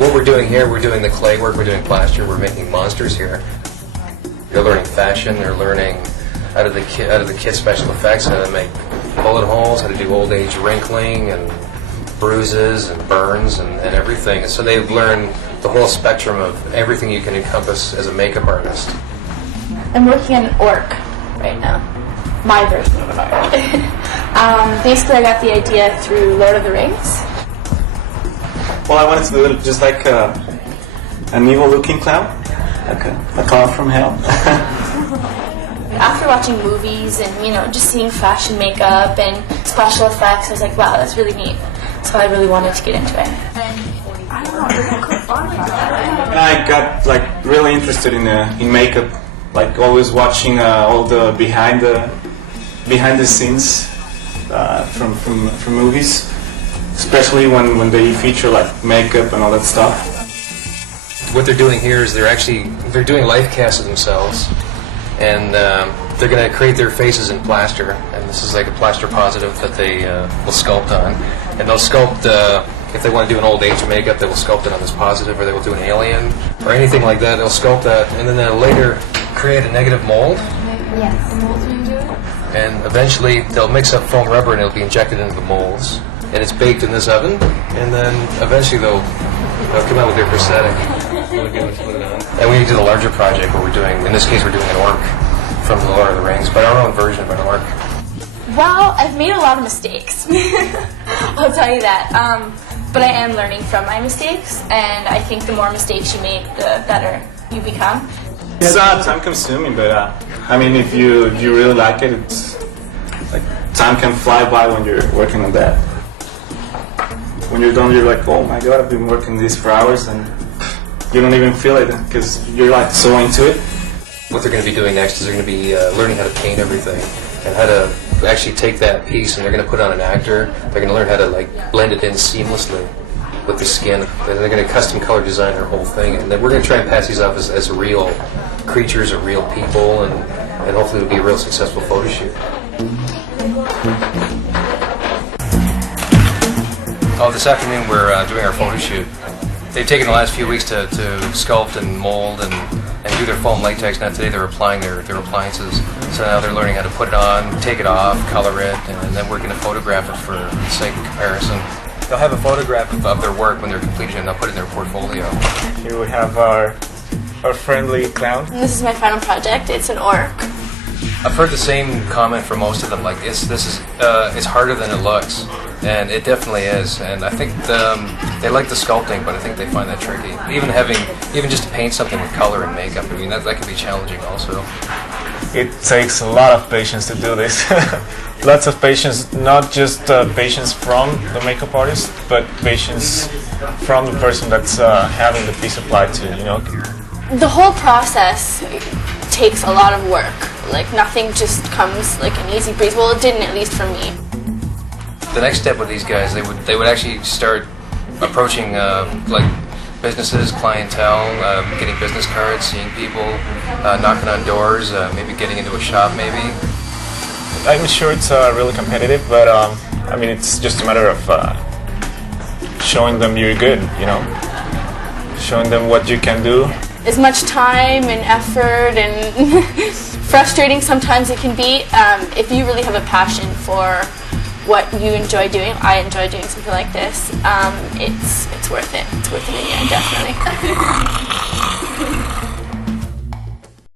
what we're doing here, we're doing the clay work, we're doing plaster, we're making monsters here. They're learning fashion, they're learning out of the kit special effects, how to make bullet holes, how to do old age wrinkling and bruises and burns and everything. So they've learned the whole spectrum of everything you can encompass as a makeup artist. I'm working on an orc right now. My version of an orc. Basically, I got the idea through Lord of the Rings. Well, I wanted to do it just like an evil-looking clown, like a clown from hell. After watching movies and, you know, just seeing fashion makeup and special effects, I was like, wow, that's really neat. So I really wanted to get into it. I got like really interested in makeup, like always watching all the behind the scenes from movies, especially when they feature like makeup and all that stuff. What they're doing here is they're doing life casts of themselves, and they're going to create their faces in plaster, and this is like a plaster positive that they will sculpt on, and they'll sculpt, if they want to do an old age makeup, they will sculpt it on this positive, or they will do an alien, or anything like that, they'll sculpt that, and then they'll later create a negative mold. Yes. And eventually they'll mix up foam rubber and it'll be injected into the molds, and it's baked in this oven, and then eventually they'll come out with their prosthetic. And we do the larger project where we're doing, in this case we're doing an orc from the Lord of the Rings, but our own version of an orc. Well, I've made a lot of mistakes. I'll tell you that. But I am learning from my mistakes, and I think the more mistakes you make, the better you become. It's time consuming, but I mean, if you really like it, it's like time can fly by when you're working on that. When you're done, you're like, oh my god, I've been working this for hours, and you don't even feel it because you're like so into it. What they're going to be doing next is they're going to be learning how to paint everything and how to actually take that piece, and they're going to put on an actor. They're going to learn how to like blend it in seamlessly with the skin. And they're going to custom color design their whole thing, and then we're going to try and pass these off as real creatures or real people, and hopefully it'll be a real successful photo shoot. Oh, this afternoon we're doing our photo shoot. They've taken the last few weeks to sculpt and mold and do their foam latex. Now today they're applying their appliances. So now they're learning how to put it on, take it off, color it, and then we're going to photograph it for sake of comparison. They'll have a photograph of their work when they're completed, and they'll put it in their portfolio. Here we have our friendly clown. And this is my final project. It's an orc. I've heard the same comment from most of them, like it's harder than it looks, and it definitely is. And I think they like the sculpting, but I think they find that tricky. Even just to paint something with color and makeup, I mean that can be challenging also. It takes a lot of patience to do this. Lots of patience, not just patience from the makeup artist, but patience from the person that's having the piece applied to, you know. The whole process takes a lot of work. Like, nothing just comes like an easy breeze. Well, it didn't, at least for me. The next step with these guys, they would actually start approaching like businesses, clientele, getting business cards, seeing people, knocking on doors, maybe getting into a shop, maybe. I'm sure it's really competitive, but I mean, it's just a matter of showing them you're good, you know, showing them what you can do. As much time and effort and frustrating sometimes it can be, if you really have a passion for what you enjoy doing, I enjoy doing something like this, it's worth it. It's worth it in the end, definitely.